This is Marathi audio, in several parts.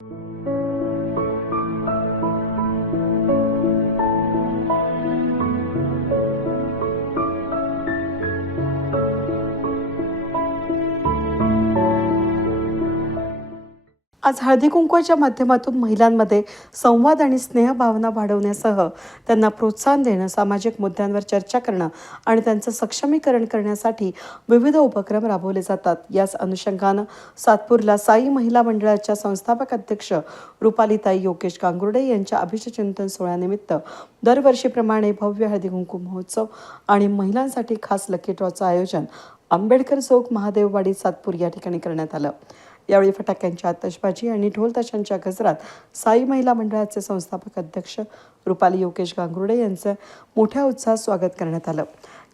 you आज हळदी कुंकवाच्या माध्यमातून महिलांमध्ये संवाद आणि स्नेहभावना वाढवण्यासह त्यांना प्रोत्साहन देणं सामाजिक मुद्द्यांवर चर्चा करणं आणि त्यांचं सक्षमीकरण करण्यासाठी विविध उपक्रम राबवले जातात. याच अनुषंगानं सातपूरला साई महिला मंडळाच्या संस्थापक अध्यक्ष रुपालीताई योगेश गांगुर्डे यांच्या अभिषचिंतन सोहळ्यानिमित्त दरवर्षीप्रमाणे भव्य हळदी कुंकू महोत्सव आणि महिलांसाठी खास लकी ड्रॉचं आयोजन आंबेडकर चौक महादेववाडी सातपूर या ठिकाणी करण्यात आलं. यावेळी फटाक्यांची आतषबाजी आणि ढोल ताशांच्या गजरात साई महिला मंडळाचे संस्थापक अध्यक्ष रुपाली योगेश गांगुर्डे यांचं मोठ्या उत्साहात स्वागत करण्यात आलं.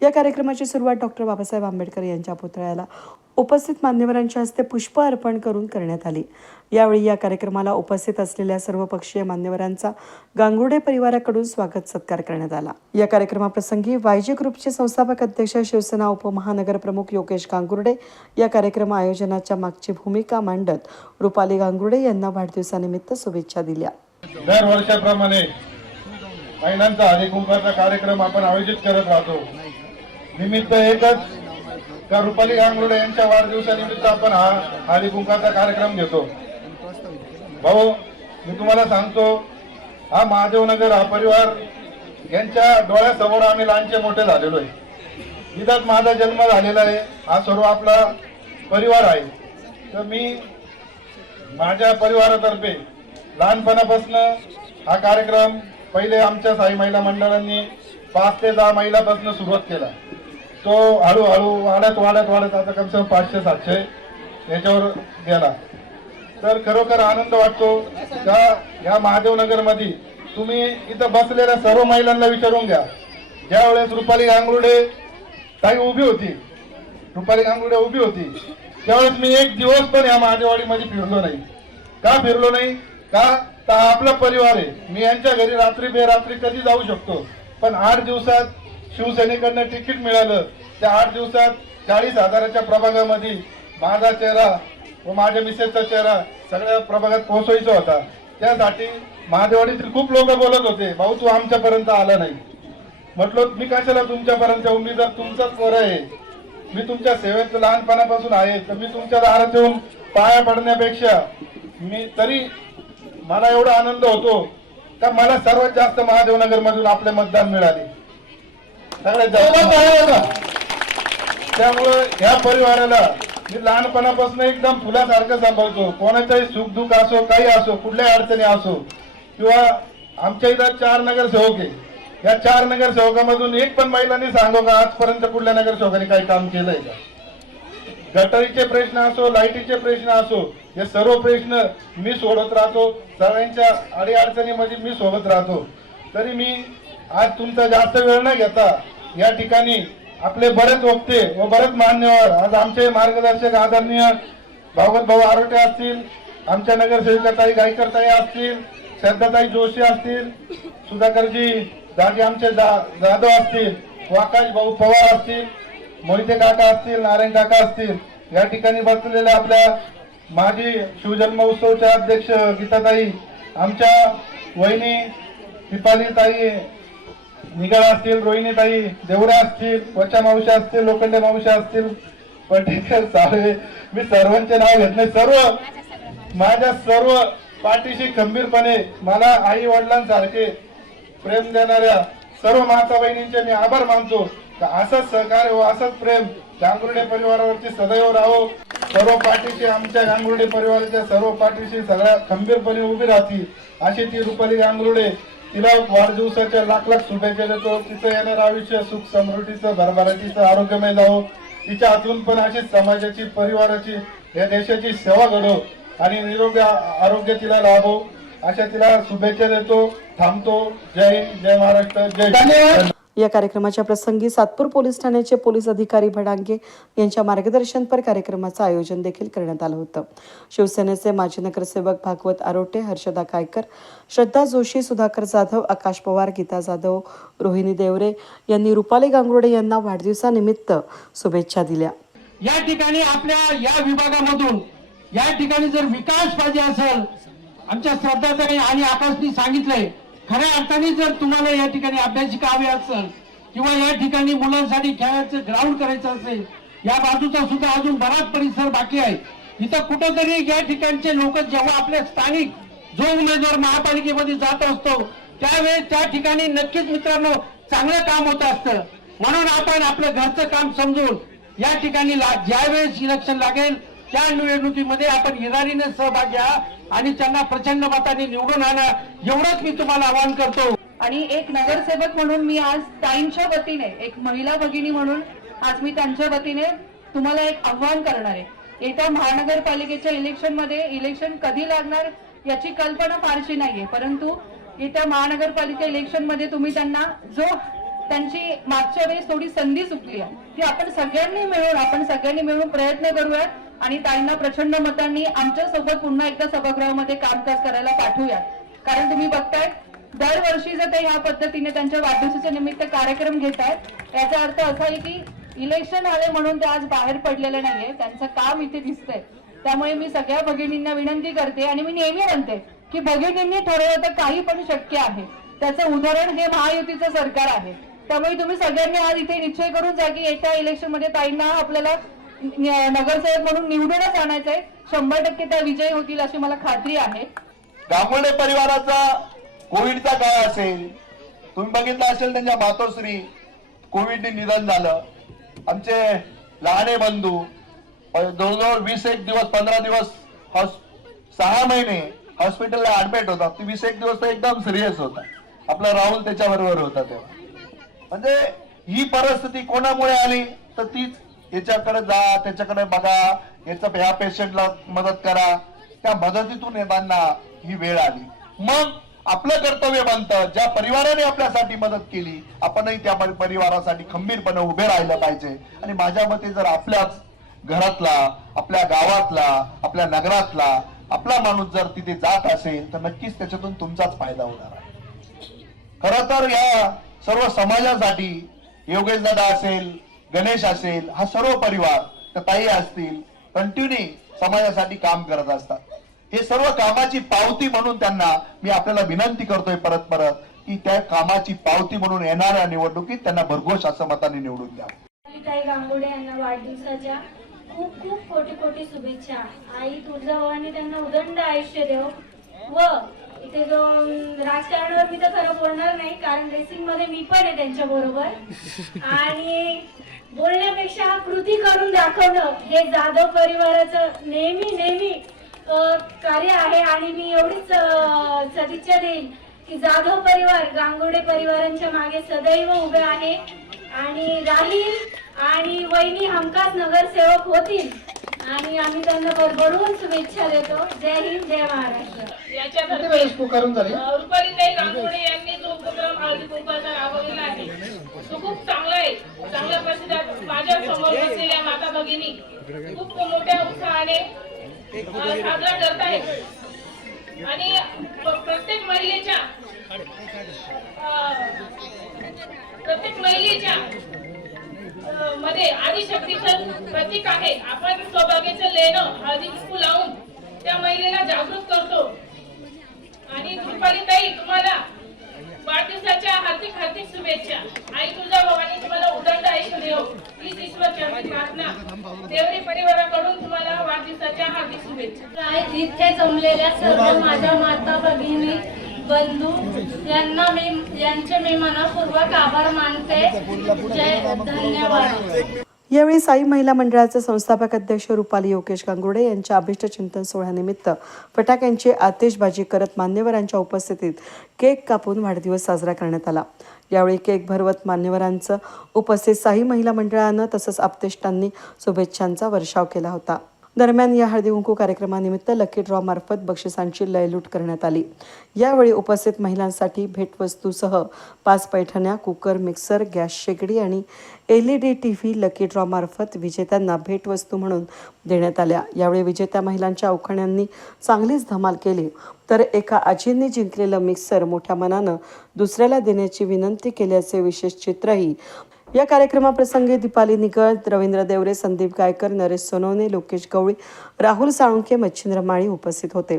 या कार्यक्रमाची सुरुवात डॉक्टर बाबासाहेब आंबेडकर यांच्या पुतळ्याला उपस्थित मान्यवरांच्या हस्ते पुष्प अर्पण करून करण्यात आली. यावेळी या कार्यक्रमाला उपस्थित असलेल्या सर्वपक्षीय मान्यवरांचा गांगुर्डे परिवाराकडून स्वागत सत्कार करण्यात आला. या कार्यक्रमाप्रसंगी वायजी ग्रुपचे संस्थापक अध्यक्ष शिवसेना उपमहानगर प्रमुख योगेश गांगुर्डे या कार्यक्रम आयोजनाच्या मागची भूमिका मांडत रुपाली गांगुर्डे यांना वाढदिवसानिमित्त शुभेच्छा दिल्या. दर वर्षाप्रमाणे महिलांचा कार्यक्रम आपण आयोजित करत राहतो. निमित्त एकच का रुपाली गांगुर्डे यांच्या वाढदिवसानिमित्त आपण हा हरिकुंकाचा कार्यक्रम घेतो? भाऊ मी तुम्हाला सांगतो हा महादेवनगर हा परिवार यांच्या डोळ्यासमोर आम्ही लहानचे मोठे झालेलो आहे. इथंच माझा जन्म झालेला आहे हा सर्व आपला परिवार आहे. तर मी माझ्या परिवारातर्फे लहानपणापासून हा कार्यक्रम पहिले आमच्या साई महिला मंडळांनी पाच ते दहा महिलापासून सुरुवात केला. तो हळूहळू वाढत वाढत वाढत आता कमसे कम पाचशे सातशे याच्यावर गेला. तर खरोखर आनंद वाटतो. का या महादेवनगरमध्ये तुम्ही इथं बसलेल्या सर्व महिलांना विचारून घ्या. ज्या वेळेस रुपाली गांगुर्डे ताई उभी होती रुपाली गांगुर्डे उभी होती त्यावेळेस मी एक दिवस पण या महादेवाडीमध्ये फिरलो नाही. का फिरलो नाही? का? तर आपला परिवार आहे. मी यांच्या घरी रात्री बेरात्री कधी जाऊ शकतो? पण आठ दिवसात शिवसेनेकडनं तिकीट मिळालं. त्या आठ दिवसात चाळीस हजाराच्या प्रभागामध्ये माझा चेहरा व माझ्या मिसेसचा चेहरा सगळ्या प्रभागात पोहोचवायचा होता. त्यासाठी महादेवाडीतील खूप लोक बोलत होते भाऊ तू आमच्यापर्यंत आला नाही. म्हटलो मी कशाला तुमच्यापर्यंत उमेदवार मी जर तुमचाच पोर आहे मी तुमच्या सेवेत लहानपणापासून आहे तर मी तुमच्या दारात येऊन पाया पडण्यापेक्षा मी तरी मला एवढा आनंद होतो का? मला सर्वात जास्त महादेवनगरमधून आपले मतदान मिळाले. त्यामुळं ह्या परिवाराला मी लहानपणापासून एकदम फुलासारखं सांभाळतो. कोणाच्याही सुख दुःख असो काही असो कुठल्याही अडचणी असो किंवा आमच्या इथं चार नगरसेवक आहे. या चार नगरसेवकामधून एक पण महिलांनी सांगो का आजपर्यंत कुठल्या नगरसेवकांनी काही काम केलंय का? गटारीचे प्रश्न असो लाईटीचे प्रश्न असो हे सर्व प्रश्न मी सोडत राहतो. सगळ्यांच्या अडीअडचणीमध्ये मी सोबत राहतो. तरी मी आज तुमचा जास्त वेळ न घेता या ठिकाणी आपले बरेच वक्ते व बरेच मान्यवर आज आमचे मार्गदर्शक आदरणीय भागवत भाऊ आरोटे असतील आमच्या नगरसेविकाताई गायकरताई असतील श्रद्धाताई जोशी असतील सुधाकरजी दाजी आमचे जा- जाधव असतील वाकाश भाऊ पवार असतील मोहिते काका असतील नारायण काका असतील या ठिकाणी बसलेले आपल्या माजी शिवजन्म उत्सवच्या अध्यक्ष गीताताई आमच्या वहिनी दीपाली ताई निगळ असतील रोहिणीताई देवरा असतील वचा मावशा असतील लोखंडे मावशा असतील पटेकर साळवे मी सर्वांचे नाव घेतले सर्व माझ्या सर्व पाठीशी खंबीरपणे मला आई वडिलांसारखे प्रेम देणाऱ्या सर्व माता बहिणींचे मी आभार मानतो. असंच सहकार्य हो, व असंच प्रेम गांगुर्डे परिवारावरती सदैव राहो. सर्व पाठीशी आमच्या गांगुर्डे परिवाराच्या सर्व पाठीशी सगळ्या खंबीरपणे उभी राहतील अशी ती रुपाली गांगुर्डे तिला वाढदिवसाच्या लाख लाख शुभेच्छा देतो. तिचं येणार आयुष्य सुख समृद्धीचं भरभराटीचं आरोग्यमय जावो. तिच्या हातून पण अशीच समाजाची परिवाराची या देशाची सेवा घडो आणि निरोगी आरोग्य तिला लाभो. अशा तिला शुभेच्छा देतो. थांबतो. जय हिंद जय महाराष्ट्र जय धन्यवाद. या कार्यक्रमाच्या प्रसंगी सातपूर पोलीस ठाण्याचे पोलीस अधिकारी भडांगे यांच्या मार्गदर्शनपर कार्यक्रमाचं आयोजन देखील करण्यात आलं होतं. शिवसेनेचे माजी नगरसेवक भागवत आरोटे हर्षदा कायकर श्रद्धा जोशी सुधाकर जाधव आकाश पवार गीता जाधव रोहिणी देवरे यांनी रुपाली गांगुर्डे यांना वाढदिवसानिमित्त शुभेच्छा दिल्या. या ठिकाणी आपल्या या विभागामधून या ठिकाणी जर विकास पाहिजे असेल आमच्या श्रद्धाताई आणि आकाशनी सांगितलंय खऱ्या अर्थाने जर तुम्हाला या ठिकाणी अभ्यासिका हवी असेल किंवा या ठिकाणी मुलांसाठी खेळायचं ग्राउंड करायचं असेल या बाजूचा सुद्धा अजून बराच परिसर बाकी आहे. इथं कुठंतरी या ठिकाणचे लोक जेव्हा आपल्या स्थानिक जो उमेदवार महापालिकेमध्ये जात असतो त्यावेळेस त्या ठिकाणी नक्कीच मित्रांनो चांगलं काम होत असतं. म्हणून आपण आपलं घरचं काम समजून या ठिकाणी ज्यावेळेस इलेक्शन लागेल त्या निवडणुकीमध्ये आपण हिरारीने सहभाग घ्या आणि त्यांना प्रचंड मताने निवडून आणा. एवढंच मी तुम्हाला आवाहन करतो. आणि एक नगरसेवक म्हणून मी आज ताईंच्या वतीने एक महिला भगिनी म्हणून आज मी त्यांच्या वतीने तुम्हाला एक आव्हान करणार आहे. येत्या महानगरपालिकेच्या इलेक्शनमध्ये इलेक्शन कधी लागणार याची कल्पना फारशी नाहीये. परंतु येत्या महानगरपालिका इलेक्शनमध्ये तुम्ही त्यांना जो त्यांची मागच्या वेळेस थोडी संधी चुकली आहे ती आपण सगळ्यांनी मिळून आपण सगळ्यांनी मिळून प्रयत्न करूयात. आणि ताईंना प्रचंड मतांनी आमच्यासोबत पुन्हा एकदा सभागृहामध्ये कामकाज करायला पाठवूयात कारण तुम्ही बघताय दरवर्षी जर ते ह्या पद्धतीने त्यांच्या वाढदिवसाच्या निमित्त कार्यक्रम घेत आहेत याचा अर्थ असा आहे की इलेक्शन आले म्हणून ते आज बाहेर पडलेले नाहीये त्यांचं काम इथे दिसतंय. त्यामुळे मी सगळ्या भगिनींना विनंती करते आणि मी नेहमी म्हणते की भगिनींनी ठरवलं तर काही पण शक्य आहे. त्याचं उदाहरण हे महायुतीचं सरकार आहे. त्यामुळे तुम्ही सगळ्यांनी आज इथे निश्चय करून जा की येत्या इलेक्शनमध्ये ताईंना आपल्याला नगरसेवक म्हणून निवडूनच आणायचं आहे शंभर टक्के त्या विजयी होतील अशी मला खात्री आहे. दामोडे परिवाराचा कोविडचा काळ असेल तुम्ही बघितलं असेल त्यांच्या मातोश्री कोविडने निधन झालं. आमचे लहाने बंधू जवळजवळ वीस एक दिवस पंधरा दिवस हॉस- सहा महिने हॉस्पिटलला ऍडमिट होता वीस एक दिवस तर एकदम सिरियस होता आपला राहुल त्याच्याबरोबर होता तेव्हा. म्हणजे ही परिस्थिती कोणामुळे आली? तर तीच याच्याकडे जा त्याच्याकडे बघा. याचा ह्या पेशंटला मदत करा. त्या मदतीतून येताना ही वेळ आली. मग आपलं कर्तव्य बनतं. ज्या परिवाराने आपल्यासाठी मदत केली आपणही त्या परिवारासाठी खंबीरपणे उभे राहिलं पाहिजे. आणि माझ्या मते जर आपल्याच घरातला आपल्या गावातला आपल्या नगरातला आपला माणूस जर तिथे जात असेल तर नक्कीच त्याच्यातून तुमचाच फायदा होणार आहे. खर तर या सर्व समाजासाठी योगेश दादा असेल गणेश असेल हा सर्व परिवार त्या ताई असतील कंटिन्यू समाजासाठी काम करत असतात. हे सर्व कामाची पावती म्हणून त्यांना मी आपल्याला विनंती करतोय परत परत की त्या कामाची पावती म्हणून येणाऱ्या निवडणुकीत त्यांना भरघोष असं मताने निवडून द्या. ताई गांगुडे यांना वाढदिवसाच्या खूप खूप कोटी कोटी शुभेच्छा. आई तुळजाभवानी त्यांना उदंड आयुष्य देव व इथे जो राजकारणावर मी तर खरं बोलणार नाही कारण रेसिंगमध्ये मी पण आहे त्यांच्या बरोबर. आणि बोलण्यापेक्षा कृती करून दाखवणं हे जाधव परिवाराचं नेहमी नेहमी कार्य आहे. आणि मी एवढीच सदिच्छा देईन की जाधव परिवार गांगोडे परिवारांच्या मागे सदैव उभे आहे. आणि राहील आणि वहिनी हमखास नगरसेवक होतील. आणि आम्ही त्यांना भरभरून शुभेच्छा देतो. जय हिंद जय महाराष्ट्र. झाली? रुपालीताई गांगुडे यांनी जो उपक्रम हळदी कुंकवाचा राबवलेला आहे तो खूप चांगला आहे. चांगल्या प्रसिद्धात माझ्यासमोर बसलेल्या माता भगिनी खूप मोठ्या उत्साहाने अं, साजरा करत आहेत आणि प- प्रत्येक महिलेच्या अं, प्रत्येक महिलेच्या मध्ये आदिशक्तीचं प्रतीक आहे. आपण सौभाग्याचं लेणं हळदी कुंकू लावून त्या महिलेला जागृत करतो. आणि कृपालीताई तुम्हाला वाढदिवसाच्या हार्दिक हार्दिक शुभेच्छा. आई तुझा भवानी तुम्हाला उदंड आयुष्य देव हीच ईश्वर चरणी प्रार्थना देवरी परिवाराकडून तुम्हाला वाढदिवसाच्या हार्दिक शुभेच्छा. इथे जमलेल्या सर्व माझ्या माता भगिनी बंधू यांना मी यांचे मी मनपूर्वक आभार मानते. जय धन्यवाद. यावेळी साई महिला मंडळाचे संस्थापक अध्यक्ष रुपाली योगेश गांगुडे यांच्या अभिष्ट चिंतन सोहळ्यानिमित्त फटाक्यांची आतिषबाजी करत मान्यवरांच्या उपस्थितीत केक कापून वाढदिवस साजरा करण्यात आला. यावेळी केक भरवत मान्यवरांचं उपस्थित साई महिला मंडळानं तसंच आपतेष्टांनी शुभेच्छांचा वर्षाव केला होता. दरम्यान या हळदी कुंकू कार्यक्रमानिमित्त लकी ड्रॉमार्फत बक्षिसांची लयलूट करण्यात आली. यावेळी उपस्थित महिलांसाठी भेटवस्तूसह पाच पैठण्या कुकर मिक्सर गॅस शेगडी आणि L E D T V lucky ड्रॉमार्फत विजेत्यांना भेटवस्तू म्हणून देण्यात आल्या. यावेळी विजेत्या महिलांच्या उखाण्यांनी चांगलीच धमाल केली तर एका आजींनी जिंकलेलं मिक्सर मोठ्या मनानं दुसऱ्याला देण्याची विनंती केल्याचे विशेष चित्रही या कार्यक्रमाप्रसंगी दीपाली निगत रवींद्र देवरे संदीप गायकर नरेश सोनवणे लोकेश गवळी राहुल साळुंके मच्छिंद्र माळी उपस्थित होते.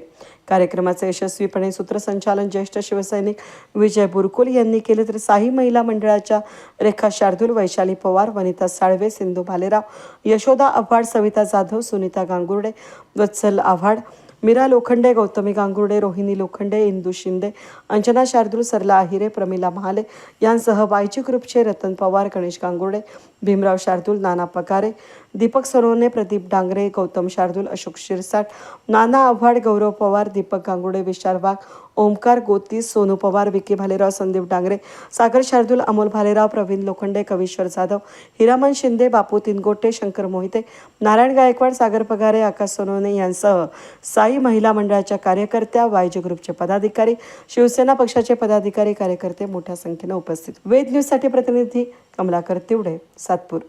कार्यक्रमाचे यशस्वीपणे सूत्रसंचालन ज्येष्ठ शिवसैनिक विजय बुरकुल यांनी केले तर साई महिला मंडळाच्या रेखा शार्दूल वैशाली पवार वनिता साळवे सिंधू भालेराव यशोदा आव्हाड सविता जाधव सुनीता गांगुर्डे वत्सल आव्हाड मीरा लोखंडे गौतमी गांगुर्डे रोहिणी लोखंडे इंदू शिंदे अंजना शार्दूल सरला आहिरे प्रमिला महाले यांसह वायची ग्रुपचे रतन पवार गणेश गांगुर्डे भीमराव शार्दूल नाना पगारे दीपक सरोने प्रदीप डांगरे गौतम शार्दूल अशोक शिरसाट नाना आव्हाड गौरव पवार दीपक गांगुडे विशाल वाघ ओमकार गोती सोनू पवार विकी भालेराव संदीप डांगरे सागर शार्दूल अमोल भालेराव प्रवीण लोखंडे कवीश्वर जाधव हिरामन शिंदे बापू तिनगोटे शंकर मोहिते नारायण गायकवाड सागर पगारे आकाश सोनवणे यांसह साई महिला मंडळाच्या कार्यकर्त्या वायजे ग्रुपचे पदाधिकारी शिवसेना पक्षाचे पदाधिकारी कार्यकर्ते मोठ्या संख्येनं उपस्थित. वेद न्यूजसाठी प्रतिनिधी कमलाकर तिवडे सातपूर.